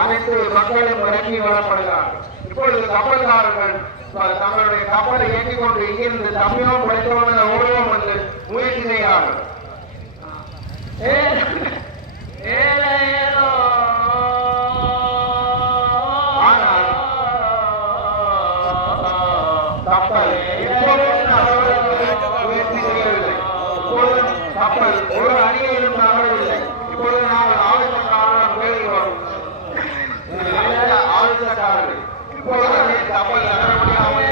அனைத்து மக்களும் இறங்கி வரப்படுகிறார்கள். இப்பொழுது கப்பல்காரர்கள் தங்களுடைய கப்பலை இயக்கிக் கொண்டு இங்கிருந்து தமிழகம் படித்தோம் என ஓடுவோம் என்று முயற்சி செய்கிறார்கள். ஆனால் கப்பல் முயற்சி செய்யவில்லை. இப்பொழுது கப்பல் ஒரு அணியிலும் நகரவில்லை. இப்பொழுது நாங்கள் ஆயுதக்காரர்கள் பேசுகிறோம். ஆயுதக்காரர்கள் இப்பொழுது கப்பல் நகர முடியாமல்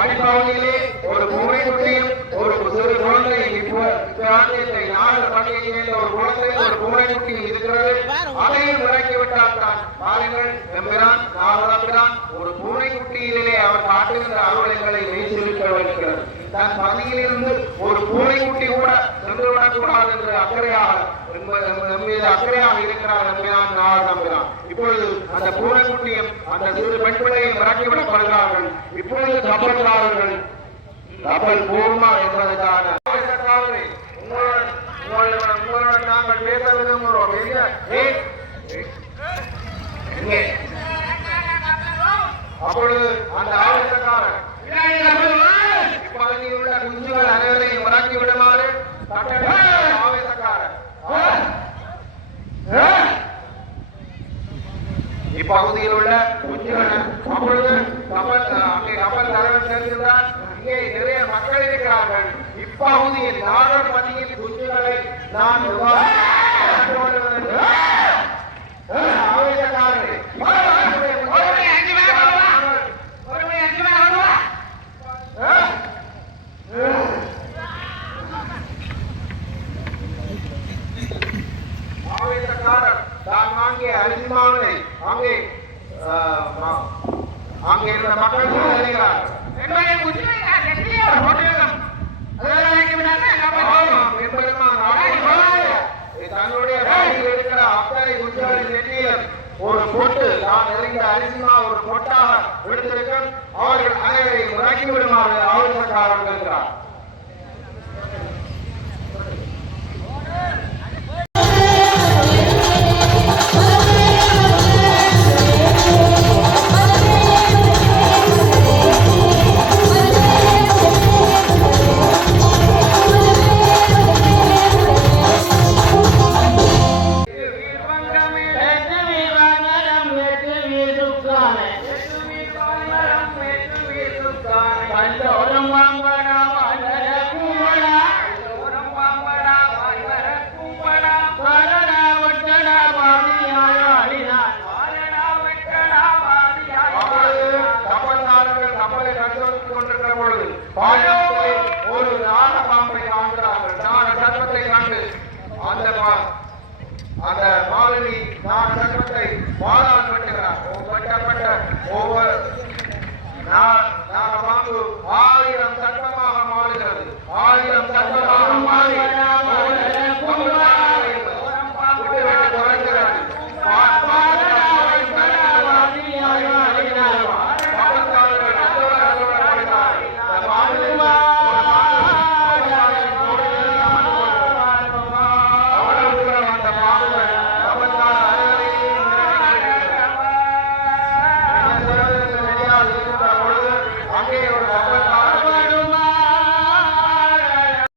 அடிப்பகுதியிலே ஒரு பூனை குட்டியும் ஒரு சிறு குழந்தை நாடு பண்டிகையை ஒரு குழந்தை ஒரு பூனை குட்டி இருக்கிறது. அதையும் இறக்கிவிட்டால் தான் பாருங்கள் எம்பிரான் நாகரம்பிரான் ஒரு பூனை குட்டியிலே அவர் காட்டுகின்ற அலுவலங்களை வைத்திருக்க வைக்கிறது. தன் பகுதியிலிருந்து ஒரு பூனை குட்டி கூட சென்றுவிடக் கூடாது என்று அக்கறையாக இருக்கிறார் எம்பிரான் நாகரம்பிரான். இப்பொழுது அந்த பூனை குட்டியும் அந்த சிறு பெண் பிள்ளையும் இறக்கிவிடப்படுகிறார்கள். இப்பொழுது கப்பல்காரர்கள் கப்பல் போகுமா என்பதற்கான உங்களுடன் நாங்கள் பேச விரும்புகிறோம். அப்பொழுது அந்த ஆயுதக்காரர் இப்பகுதியில் உள்ள குஞ்சுகள் அனைவரையும் இறக்கி விடுமாறு ஆயுதக்காரர் இப்பகுதியில் உள்ள குஞ்சுகள் அப்பொழுது கப்பல் தலைவர் சேர்ந்திருந்தார். இங்கே நிறைய மக்கள் இருக்கிறார்கள். இப்பகுதியில் நாகர்பதியின் குஞ்சுகளை நான் தான் வாங்கிய அரிசிமாவினை அங்கே இருந்த மக்கள் சொல்கிறார்கள். தன்னுடைய இருக்கிற அக்கறை குஞ்சுகளின் நெற்றியில் ஒரு பொட்டு நான் எறிந்த அரிசிமா ஒரு பொட்டாக எடுத்திருக்கும். அவர்கள் அனைவரையும் இறக்கி விடுமாறு ஆயுதக்காரர்கள் இருக்கிறார். ஒரு நாக பாம்பை காண்கிறார்கள். நாக சர்ப்பத்தை கண்டு அந்த மாலினி நாக சர்ப்பத்தை